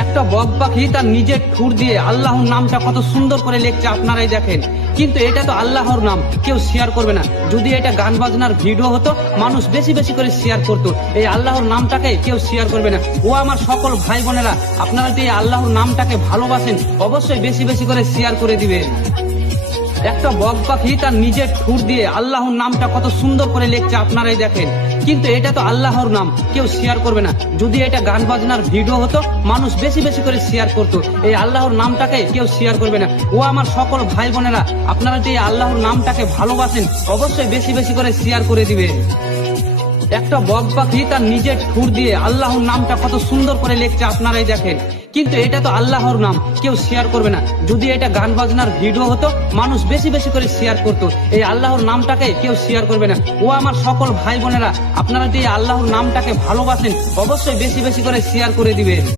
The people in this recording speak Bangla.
একটা বক পাখি তার নিজের ঠুর দিয়ে আল্লাহর নামটা কত সুন্দর করে লিখছে, আপনারাই দেখেন। কিন্তু এটা তো আল্লাহর নাম, কেউ শেয়ার করবে না। যদি এটা গান বাজনার ভিডিও হতো, মানুষ বেশি বেশি করে শেয়ার করতো। এই আল্লাহর নামটাকে কেউ শেয়ার করবে না। ও আমার সকল ভাই বোনেরা, আপনারা যদি এই আল্লাহর নামটাকে ভালোবাসেন, অবশ্যই বেশি বেশি করে শেয়ার করে দিবেন। একটা বক পাখি তার নিজের ঠুর দিয়ে আল্লাহর নামটা কত সুন্দর করে লিখছে, আপনারাই দেখেন। কিন্তু এটা তো আল্লাহর নাম, কেউ শেয়ার করবে না। যদি এটা গান বাজনার ভিডিও হতো, মানুষ বেশি বেশি করে শেয়ার করতো। এই আল্লাহর নামটাকে কেউ শেয়ার করবে না। ও আমার সকল ভাই বোনেরা, আপনারা যদি আল্লাহর নামটাকে ভালোবাসেন, অবশ্যই বেশি বেশি করে শেয়ার করে দিবেন। একটা বক পাখি তার নিজের ঠুর দিয়ে আল্লাহর নামটা কত সুন্দর করে লিখছে, আপনারাই দেখেন। কিন্তু এটা তো আল্লাহর নাম, কেউ শেয়ার করবে না। যদি এটা গান বাজনার ভিডিও হতো, মানুষ বেশি বেশি করে শেয়ার করত। এই আল্লাহর নামটাকে কেউ শেয়ার করবে না। ও আমার সকল ভাই বোনেরা, আপনারা যে আল্লাহর নামটাকে ভালোবাসেন, অবশ্যই বেশি বেশি করে শেয়ার করে দিবেন।